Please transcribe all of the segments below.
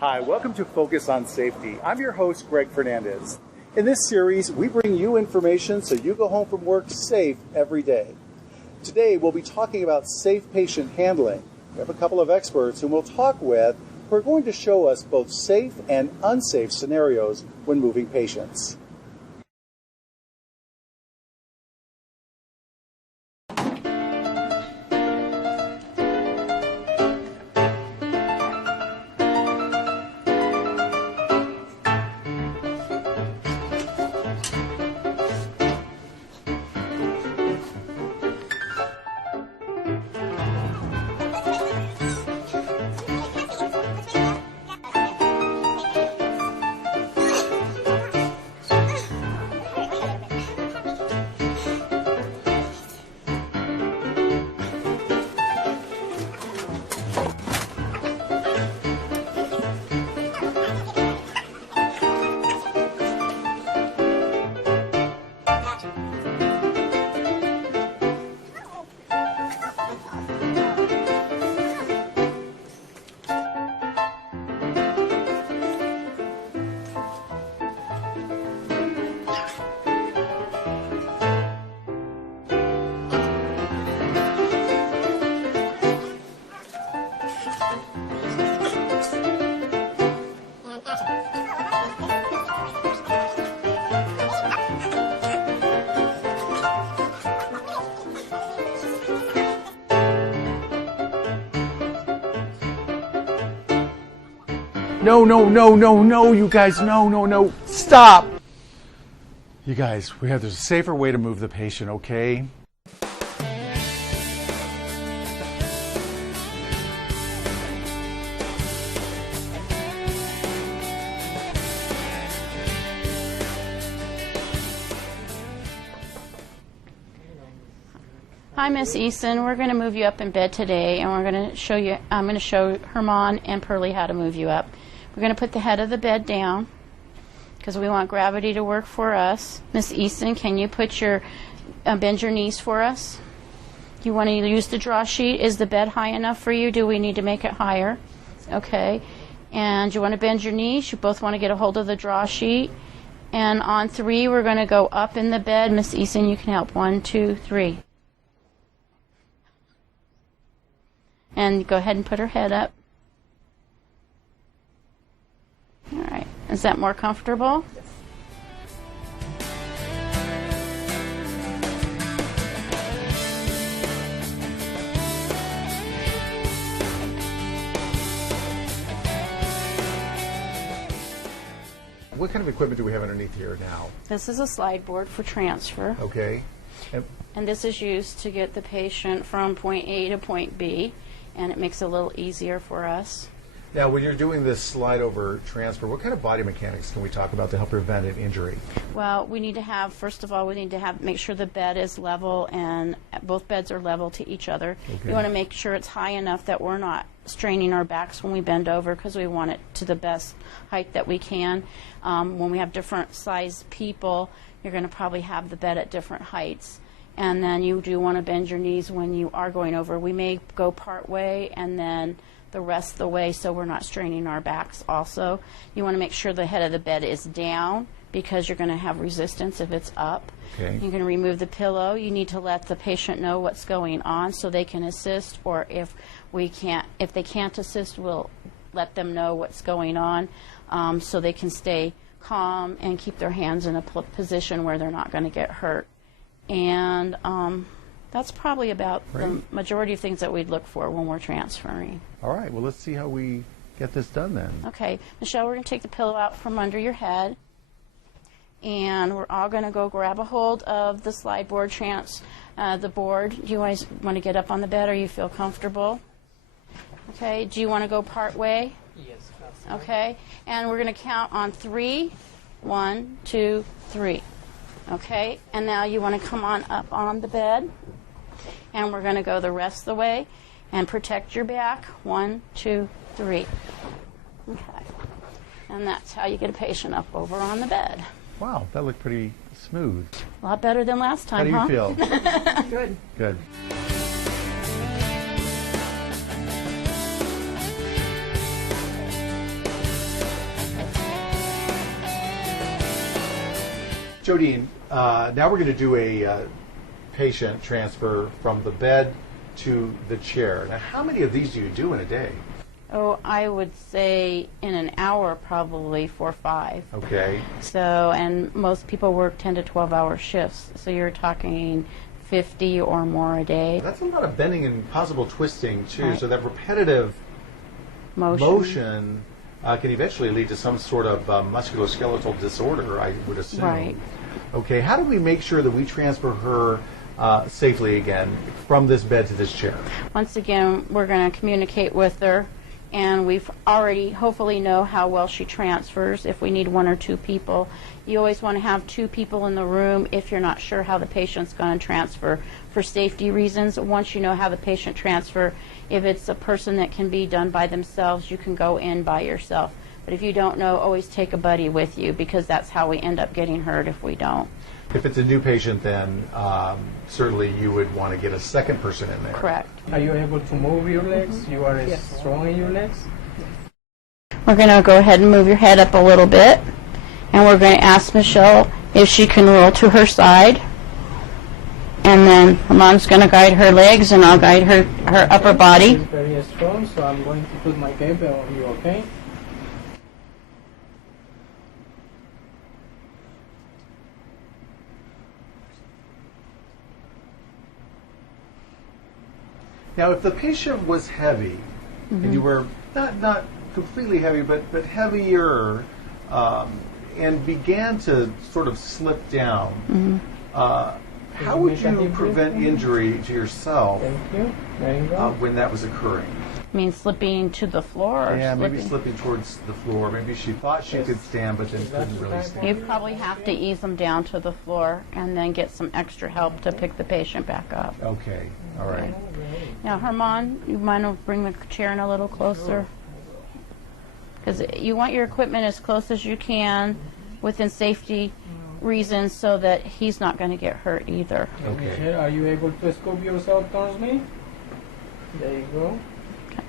Hi, welcome to Focus on Safety. I'm your host, Greg Fernandez. In this series, we bring you information so you go home from work safe every day. Today, we'll be talking about safe patient handling. We have a couple of experts whom we'll talk with who are going to show us both safe and unsafe scenarios when moving patients. No, you guys, no, stop! You guys, there's a safer way to move the patient, okay? Hi, Miss Easton. We're going to move you up in bed today, and I'm going to show Herman and Pearlie how to move you up. We're going to put the head of the bed down because we want gravity to work for us. Miss Easton, can you bend your knees for us? You want to use the draw sheet. Is the bed high enough for you? Do we need to make it higher? Okay. And you want to bend your knees. You both want to get a hold of the draw sheet. And on 3, we're going to go up in the bed. Miss Easton, you can help. 1, 2, 3. And go ahead and put her head up. All right. Is that more comfortable? Yes. What kind of equipment do we have underneath here now? This is a slide board for transfer. Okay. And this is used to get the patient from point A to point B, and it makes it a little easier for us. Now, when you're doing this slide over transfer, what kind of body mechanics can we talk about to help prevent an injury? Well, we need to have, first of all, make sure the bed is level and both beds are level to each other. Okay. We want to make sure it's high enough that we're not straining our backs when we bend over because we want it to the best height that we can. When we have different sized people, you're going to probably have the bed at different heights. And then you do want to bend your knees when you are going over. We may go part way and then the rest of the way so we're not straining our backs also. You want to make sure the head of the bed is down because you're going to have resistance if it's up. Okay. You're going to remove the pillow. You need to let the patient know what's going on so they can assist, or if they can't assist, we'll let them know what's going on so they can stay calm and keep their hands in a position where they're not going to get hurt. And that's probably about the majority of things that we'd look for when we're transferring. All right. Well, let's see how we get this done then. Okay. Michelle, we're going to take the pillow out from under your head. And we're all going to go grab a hold of the slide board, the board. Do you guys want to get up on the bed or you feel comfortable? Okay. Do you want to go part way? Yes. Okay. And we're going to count on 3. 1, 2, 3. Okay, and now you want to come on up on the bed, and we're going to go the rest of the way and protect your back. 1, 2, 3. Okay, and that's how you get a patient up over on the bed. Wow, that looked pretty smooth. A lot better than last time, How do you feel? Good. Good. Jodine, now we're going to do a patient transfer from the bed to the chair. Now, how many of these do you do in a day? Oh, I would say in an hour, probably 4 or 5. Okay. So, and most people work 10 to 12-hour shifts. So you're talking 50 or more a day. That's a lot of bending and possible twisting, too. Right. So that repetitive motion can eventually lead to some sort of musculoskeletal disorder, I would assume. Right. Okay, how do we make sure that we transfer her safely again from this bed to this chair? Once again, we're going to communicate with her, and we've already hopefully know how well she transfers if we need 1 or 2 people. You always want to have 2 people in the room if you're not sure how the patient's going to transfer for safety reasons. Once you know how the patient transfer, if it's a person that can be done by themselves, you can go in by yourself. But if you don't know, always take a buddy with you, because that's how we end up getting hurt if we don't. If it's a new patient, then certainly you would want to get a second person in there. Correct. Are you able to move your legs? You are strong in your legs? We're going to go ahead and move your head up a little bit, and we're going to ask Michelle if she can roll to her side. And then her mom's going to guide her legs, and I'll guide her upper body. She's very strong, so I'm going to put my kettlebell on you, okay? Now, if the patient was heavy, and you were not completely heavy, but heavier, and began to sort of slip down, how would you prevent injury to yourself Thank you. There you go. when that was occurring? I mean, slipping to the floor? Or Yeah, maybe slipping? slipping towards the floor. Maybe she thought she could stand, but then couldn't really stand. You probably have to ease them down to the floor and then get some extra help to pick the patient back up. Okay, all right. Now, Herman, you mind to bring the chair in a little closer? Because you want your equipment as close as you can within safety reasons so that he's not going to get hurt either. Okay. Michelle, are you able to scoop yourself towards me? There you go.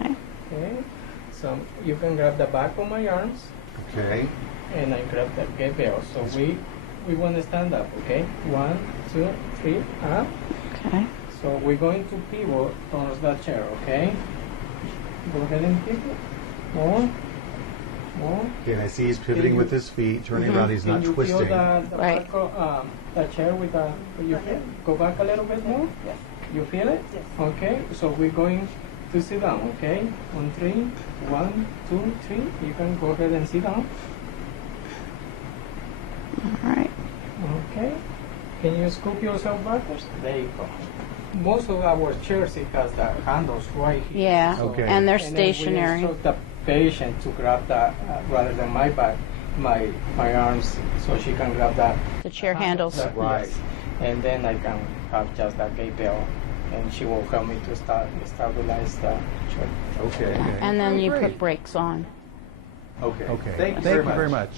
Okay. Okay. So you can grab the back of my arms, Okay. and I grab the kettlebell. So we want to stand up, okay? 1, 2, 3, up. Okay. So we're going to pivot towards that chair, okay? Go ahead and pivot. More. Okay, and I see he's pivoting with his feet, turning around. He's not Can you twisting. feel the Right. back of the chair with the, you feel? Go back a little bit more? Yes. You feel it? Yes. Okay, so we're going to sit down, okay? On 3, 1, 2, 3. You can go ahead and sit down. All right. Okay. Can you scoop yourself backwards? There you go. Most of our chairs, it has the handles right here. Yeah. Okay. And they're And then we stationary. instruct the patient to grab the, rather than my back, my arms, so she can grab that. The chair handles. Right. Yes. And then I can have just that kettlebell, and she will help me to stabilize the chair. Okay. And then you Great. put brakes on. Okay. Okay. Thank you very much.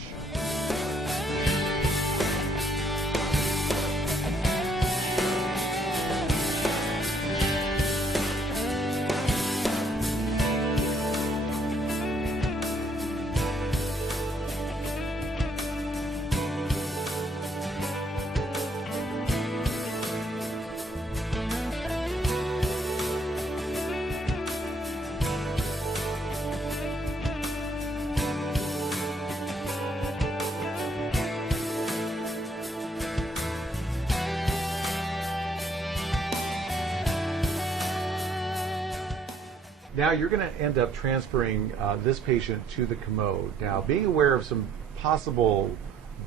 Now you're going to end up transferring this patient to the commode. Now, being aware of some possible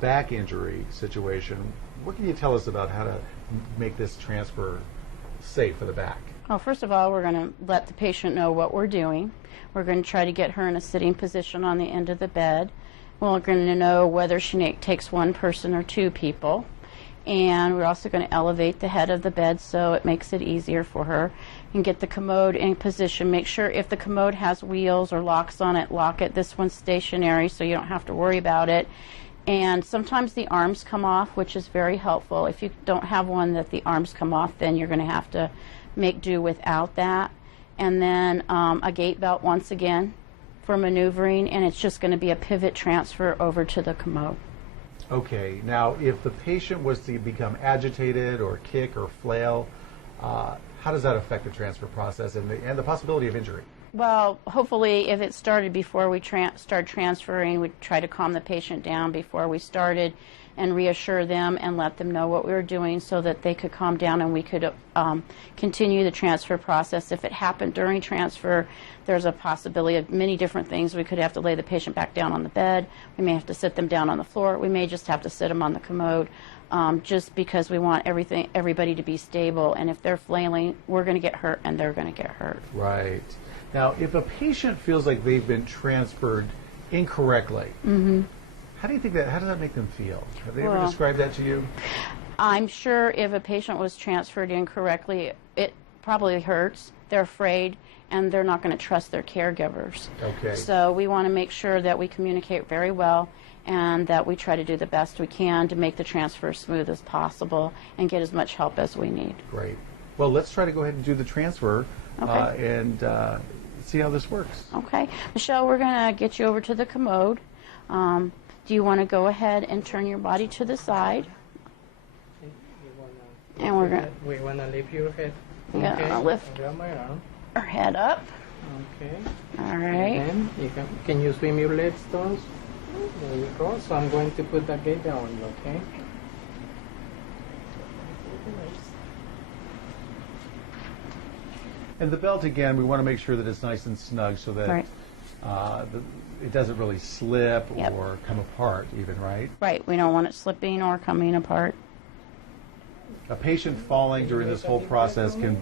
back injury situation, what can you tell us about how to make this transfer safe for the back? Well, first of all, we're going to let the patient know what we're doing. We're going to try to get her in a sitting position on the end of the bed. We're going to know whether she takes 1 person or 2 people. And we're also going to elevate the head of the bed so it makes it easier for her, and get the commode in position. Make sure if the commode has wheels or locks on it, lock it. This one's stationary, so you don't have to worry about it. And sometimes the arms come off, which is very helpful. If you don't have one that the arms come off, then you're going to have to make do without that. And then a gate belt once again for maneuvering, and it's just going to be a pivot transfer over to the commode. Okay, now if the patient was to become agitated or kick or flail, how does that affect the transfer process and the possibility of injury? Well, hopefully, if it started before we start transferring, we'd try to calm the patient down before we started and reassure them and let them know what we were doing so that they could calm down and we could continue the transfer process. If it happened during transfer, there's a possibility of many different things. We could have to lay the patient back down on the bed. We may have to sit them down on the floor. We may just have to sit them on the commode. Just because we want everybody to be stable, and if they're flailing, we're going to get hurt and they're going to get hurt. Right. Now, if a patient feels like they've been transferred incorrectly, how do you think how does that make them feel? Have they ever described that to you? I'm sure if a patient was transferred incorrectly, it probably hurts. They're afraid, and they're not going to trust their caregivers. Okay. So we want to make sure that we communicate very well and that we try to do the best we can to make the transfer as smooth as possible and get as much help as we need. Great. Well, let's try to go ahead and do the transfer and see how this works. Okay. Michelle, we're going to get you over to the commode. Do you want to go ahead and turn your body to the side? And we're going We want to lift your head. to lift Around my arm. our head up. Okay. All right. And then can you swim your legs, Tones? There you go. So I'm going to put that gate down, okay? And the belt, again, we want to make sure that it's nice and snug so that Right. It doesn't really slip Yep. or come apart even, right? Right. We don't want it slipping or coming apart. A patient falling during this whole process can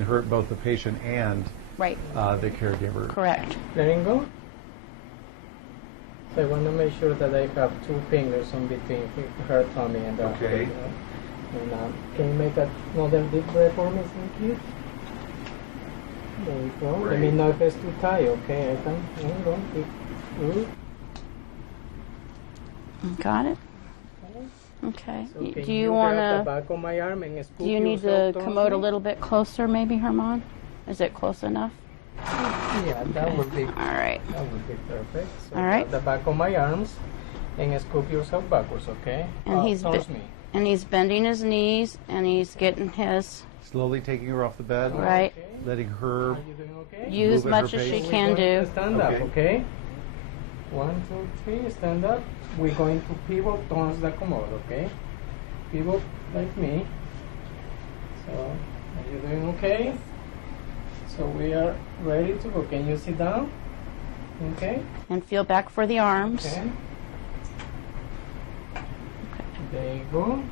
hurt both the patient and Right. the caregiver. Correct. Letting go. So I want to make sure that I have 2 fingers in between her tummy and the Okay. And can you make another deep breath for me? Thank you. There you go. Let me Great. know if it's too tight, okay? I can. Hang on. Got it? Okay. So can Do you want grab the to? back of my arm and scoop Do you need the yourself down commode a me? little bit closer, maybe, Herman? Is it close enough? Yeah, that would be. All right. That would be perfect. So All right. grab the back of my arms and scoop yourself backwards, okay? And he's towards me. And he's bending his knees and he's getting his Slowly taking her off the bed, right. Okay. letting her. Are you doing okay? Use Move at much her as she pace. We're can going to do. stand up, Okay. okay? 1, 2, 3, stand up. We're going to pivot towards the commode, okay? Pivot like me. So, are you doing okay? So we are ready to go. Can you sit down? Okay. And feel back for the arms. Okay. There you go.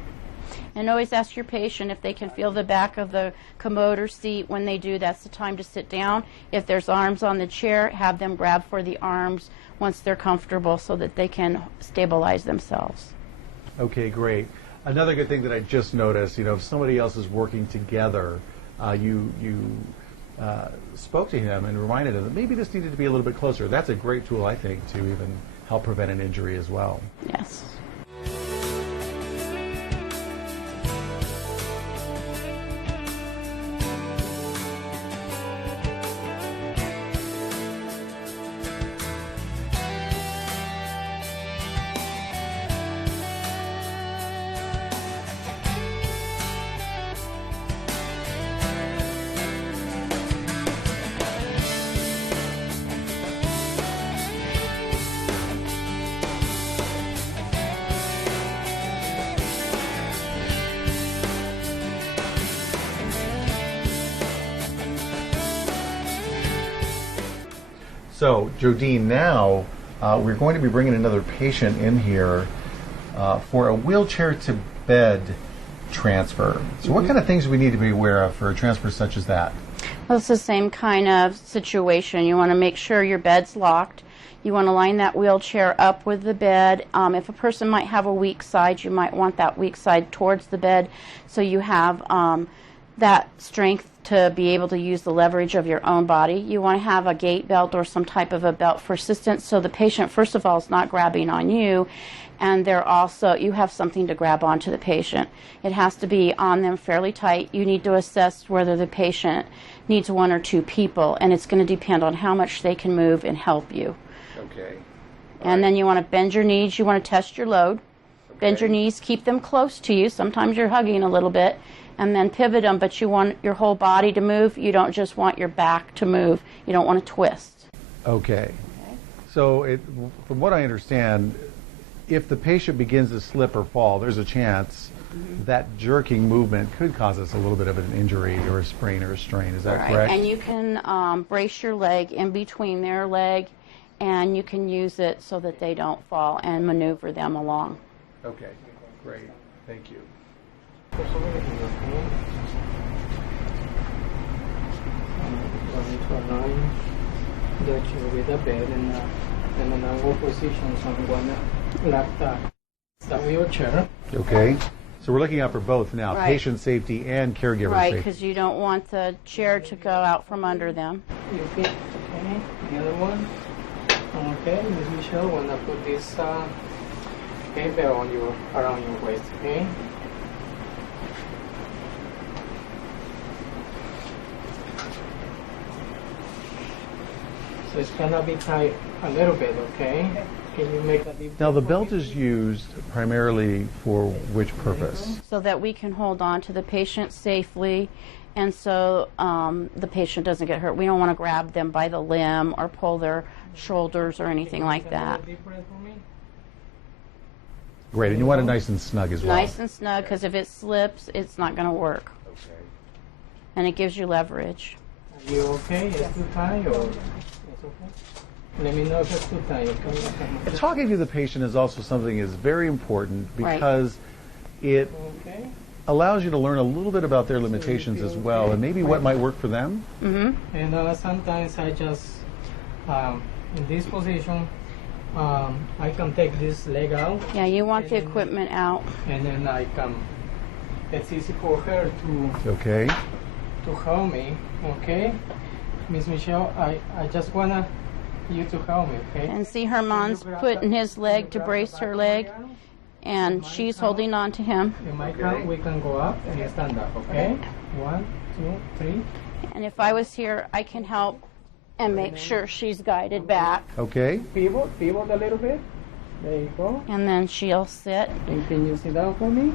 And always ask your patient if they can feel the back of the commode or seat. When they do, that's the time to sit down. If there's arms on the chair, have them grab for the arms once they're comfortable so that they can stabilize themselves. Okay, great. Another good thing that I just noticed, if somebody else is working together, you spoke to him and reminded him that maybe this needed to be a little bit closer. That's a great tool, I think, to even help prevent an injury as well. Yes. So, Jodine, now we're going to be bringing another patient in here for a wheelchair to bed transfer. So what kind of things do we need to be aware of for a transfer such as that? Well, it's the same kind of situation. You want to make sure your bed's locked. You want to line that wheelchair up with the bed. If a person might have a weak side, you might want that weak side towards the bed so you have that strength to be able to use the leverage of your own body. You want to have a gait belt or some type of a belt for assistance so the patient, first of all, is not grabbing on you, and they're also, you have something to grab onto the patient. It has to be on them fairly tight. You need to assess whether the patient needs 1 or 2 people, and it's going to depend on how much they can move and help you. Okay. And then you want to bend your knees. You want to test your load. Bend your knees, keep them close to you. Sometimes you're hugging a little bit, and then pivot them, but you want your whole body to move. You don't just want your back to move. You don't want to twist. Okay. So from what I understand, if the patient begins to slip or fall, there's a chance that jerking movement could cause us a little bit of an injury or a sprain or a strain. Is that correct? And you can brace your leg in between their leg, and you can use it so that they don't fall and maneuver them along. Okay, great. Thank you. Going to align the chair with the bed in an angle position, so I'm going to left the wheelchair. Okay. So we're looking out for both now, Right. patient safety and caregiver Right, safety. because you don't want the chair to go out from under them. You fit, okay? The other one. Okay, Miss Michelle, wanna put this bell on around your waist, okay? So it's gonna be tight a little bit, okay? Can you make a deep Now the breath? belt is used primarily for which purpose? So that we can hold on to the patient safely, and so the patient doesn't get hurt. We don't want to grab them by the limb or pull their shoulders or anything like that. Deep breath for me. Great, and you want it nice and snug as well. Nice and snug, because if it slips, it's not going to work. Okay. And it gives you leverage. Are you okay? It's too tight or it's okay? Let me know if it's too tight, okay? Talking to the patient is also something that's very important Right. because it Okay. allows you to learn a little bit about their limitations as well and maybe what might work for them. Mm-hmm. And sometimes I just, in this position, I can take this leg out Yeah, you want the equipment out. and then I can, it's easy for her Okay. to help me, okay? Miss Michelle, I just wanna you to help me, okay? And see, Herman's putting his leg to brace her leg, and she's holding on to him. In my count, we can go up and stand up, okay? 1, 2, 3. And if I was here, I can help and make sure she's guided back. Okay. Pivot a little bit. There you go. And then she'll sit. And can you sit down for me?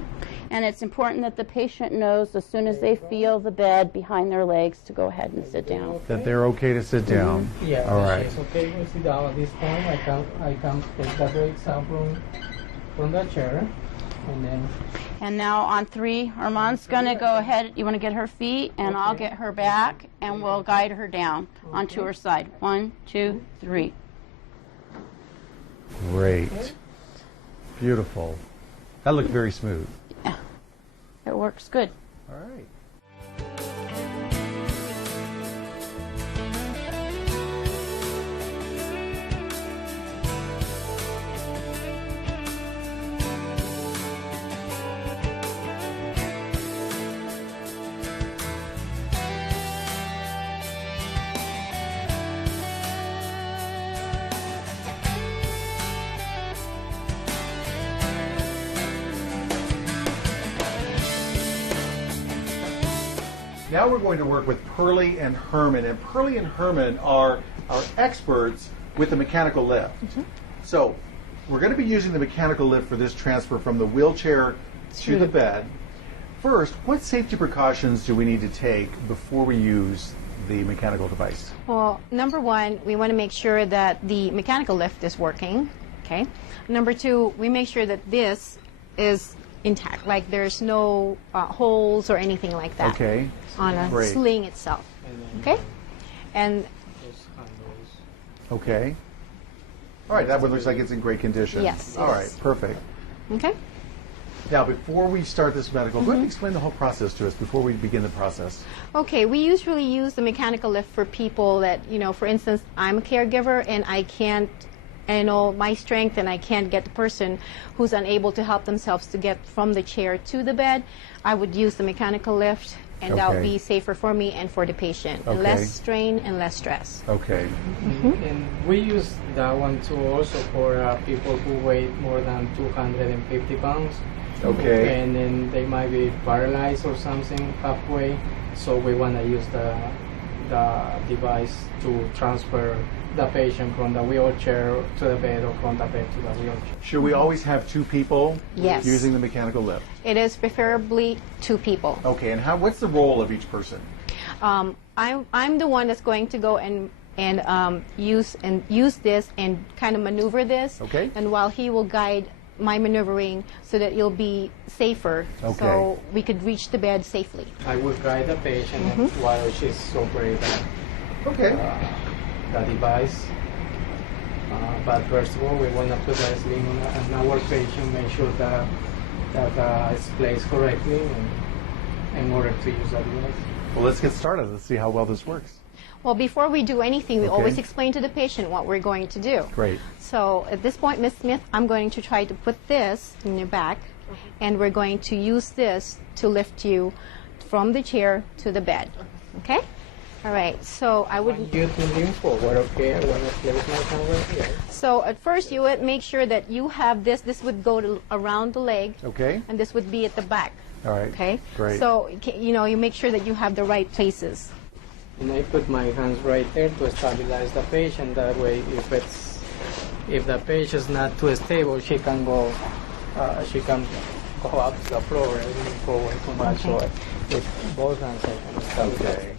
And it's important that the patient knows as soon as they feel the bed behind their legs to go ahead and sit down. That they're okay to sit down. Yeah. All right. It's okay to sit down at this point. I can take the brakes out from the chair, and then. And now on 3, Armand's going to go ahead. You want to get her feet, and I'll get her back, and we'll guide her down onto her side. 1, 2, 3. Great. Beautiful. That looked very smooth. Yeah, it works good. All right. Now we're going to work with Pearlie and Herman. And Pearlie and Herman are our experts with the mechanical lift. So we're going to be using the mechanical lift for this transfer from the wheelchair to the bed. First, what safety precautions do we need to take before we use the mechanical device? Well, number one, we want to make sure that the mechanical lift is working, okay? Number two, we make sure that this is intact, like there's no holes or anything like that Okay. on a Great. sling itself, okay? And Okay. All right, that one looks like it's in great condition. Yes, All it right, is. perfect. okay, Now, before we start this medical, go ahead and explain the whole process to us before we begin the process. okay. We usually use the mechanical lift for people that, you know, for instance, I'm a caregiver and I can't, I know my strength and I can't get the person who's unable to help themselves to get from the chair to the bed. I would use the mechanical lift, and that would Okay. be safer for me and for the patient. And Okay. less strain and less stress. Okay. And we use that one too also for people who weigh more than 250 pounds. Okay. And then they might be paralyzed or something halfway. So we want to use the device to transfer the patient from the wheelchair to the bed or from the bed to the wheelchair. Should we always have two people Yes. using the mechanical lift? It is preferably 2 people. Okay, and what's the role of each person? I'm the one that's going to go and use this and kind of maneuver this. Okay. And while he will guide my maneuvering so that it'll be safer, Okay. so we could reach the bed safely. I will guide the patient while she's operating Okay. the device. But first of all, we want to put the sling on our patient, make sure that it's placed correctly in order to use the device. Well, let's get started. Let's see how well this works. Well, before we do anything, we Okay. always explain to the patient what we're going to do. Great. So at this point, Ms. Smith, I'm going to try to put this in your back, and we're going to use this to lift you from the chair to the bed. Okay? All right. So I would. You to lean forward, okay? I want to place my hand right here. So at first, you would make sure that you have this. This would go around the leg, Okay. and this would be at the back. All right. Okay. Great. So you make sure that you have the right places. And I put my hands right there to stabilize the patient. That way, if the patient's not too stable, she can go up to the floor and lean forward too much. So with both hands, I can stabilize. Okay.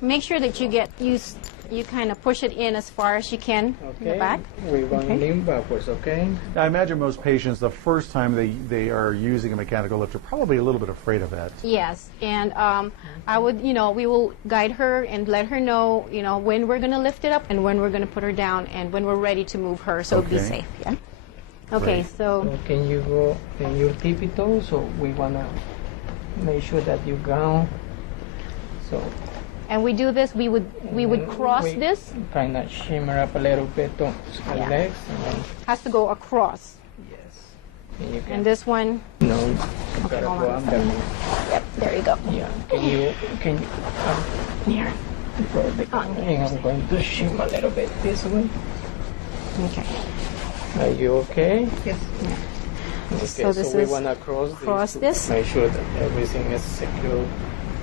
Make sure that you kind of push it in as far as you can in the Okay. back. We're going to Okay. lean backwards. Okay. Now, I imagine most patients, the first time they are using a mechanical lift, are probably a little bit afraid of it. Yes, and I would, we will guide her and let her know, when we're going to lift it up and when we're going to put her down and when we're ready to move her, so it'll be Okay. safe. Yeah. Okay, Great. so So can you go in your tippy toe? So we want to make sure that you go. So and we do this. We would cross we this. Kind of shimmer up a little bit on the Yeah. legs. And then, Has to go across. yes. And you can. And this one, No. Okay, Gotta hold go on a under. yep, there you go. Yeah. Can you Here. throw the and I'm going to shim a little bit this way. Okay. Are you okay? Yeah. Okay, So so, this we is want to cross to this. Make sure that everything is secure.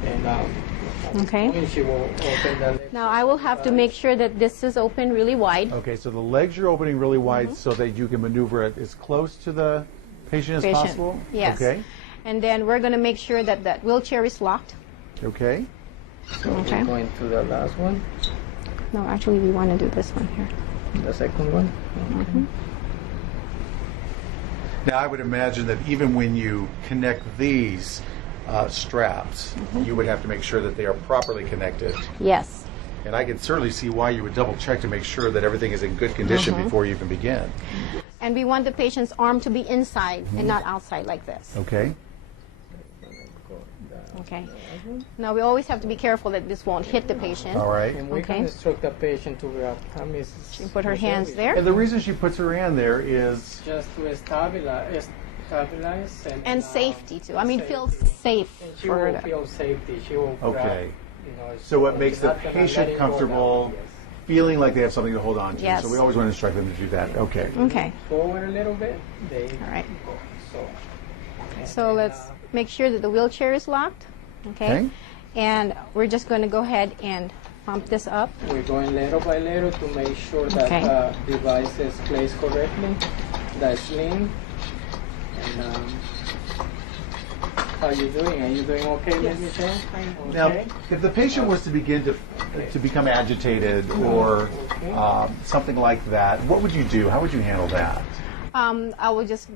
And Okay. and she will open the legs. Now I will have to make sure that this is open really wide. Okay, so the legs are opening really wide so that you can maneuver it as close to the patient as Patient. possible? Yes. Okay. And then we're going to make sure that that wheelchair is locked. Okay. So Okay. we're going to the last one, No, actually, we want to do this one here. the second one. Now, I would imagine that even when you connect these straps, you would have to make sure that they are properly connected. Yes. And I can certainly see why you would double check to make sure that everything is in good condition before you even begin. And we want the patient's arm to be inside and not outside like this. Okay. Okay. Now we always have to be careful that this won't hit the patient. All right. And we Okay. can instruct the patient to grab She put her hands there. And the reason she puts her hand there is just to stabilize And safety too. I mean, feel safe And she for her will to. feel safety. She will grab, okay. it's- So what it's makes the not gonna let patient it go comfortable, down. Yes. feeling like they have something to hold on to. Yes. So we always want to instruct them to do that. Okay. Okay. Forward a little bit. They All right. go. So let's make sure that the wheelchair is locked. Okay. Okay. And we're just going to go ahead and pump this up. We're going little by little to make sure that Okay. the device is placed correctly. The sling. And how are you doing? Are you doing okay, Miss Michelle? Now, Okay. if the patient was to begin to become agitated or something like that, what would you do? How would you handle that? I will just,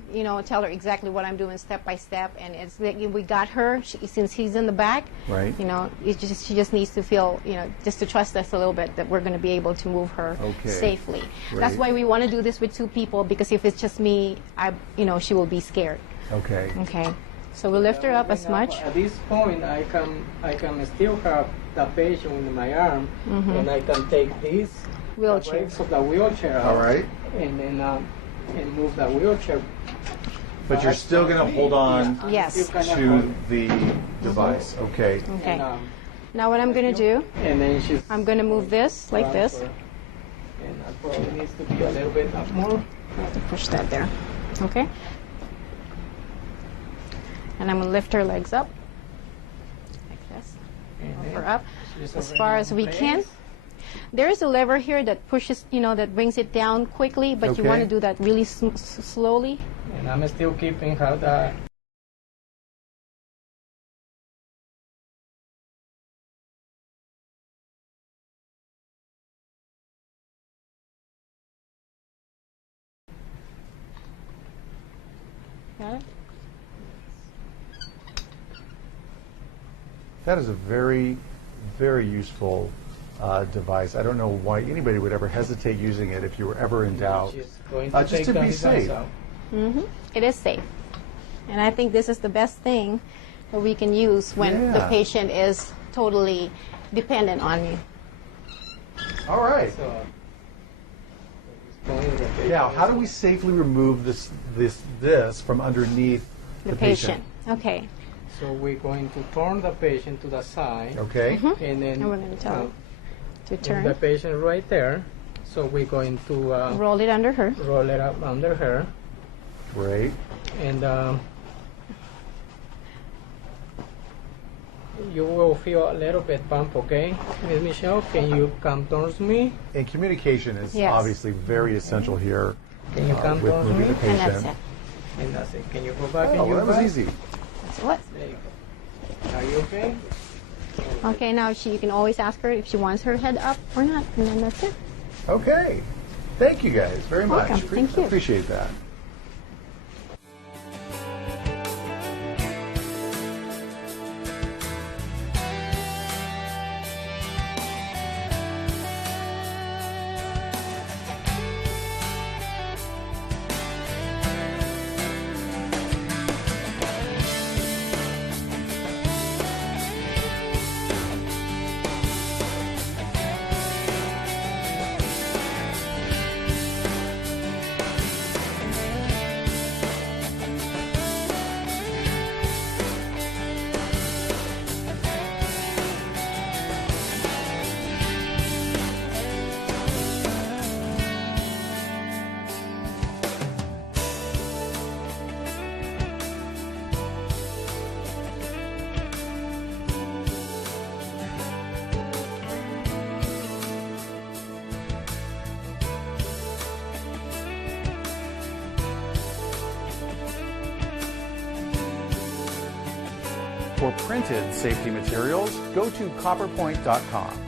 tell her exactly what I'm doing step by step, and it's like we got her. Since he's in the back, Right. She just needs to feel, just to trust us a little bit that we're going to be able to move her Okay. safely. That's Great. why we want to do this with two people, because if it's just me, she will be scared. Okay. Okay, so we'll lift her up as much. At this point, I can still have the patient in my arm, and I can take this Wheelchair. brakes of the wheelchair out, All right. and then and move the wheelchair. But you're still going to hold on Yes. You kinda to hold- the device. Okay. Okay. And, Now what I'm going to do, and then she's I'm going to move this like this. And that probably needs to be a little bit up more. I have to push that there. Okay. And I'm going to lift her legs up like this. And Lift then her up she's as already far in as we can. place. There is a lever here that pushes, that brings it down quickly, but you want to Okay. do that really slowly. And I'm still keeping how the Got it? That is a very, very useful device. I don't know why anybody would ever hesitate using it if you were ever in doubt. just going to Just take to the be device safe. out. It is safe. And I think this is the best thing that we can use when the Yeah. patient is totally dependent on you. All right. So, going to the patient. Now, how do we safely remove this from underneath The patient. Okay. So we're going to turn the patient to the side, Okay. and then And we're going to tell to the turn. patient right there. So we're going to Roll it under her. roll it up under her, Great. and you will feel a little bit bump. Okay, Miss Michelle, can you come towards me? And communication is Yes. obviously very essential here Can you come with towards moving me? the And that's patient. it. And that's it. Can you go back? Oh, and well, you that was back? easy. That's what. There you go. Are you okay? Okay, now you can always ask her if she wants her head up or not, and then that's it. Okay. Thank you guys very much. Welcome. Thank you. Appreciate that. For printed safety materials, go to copperpoint.com.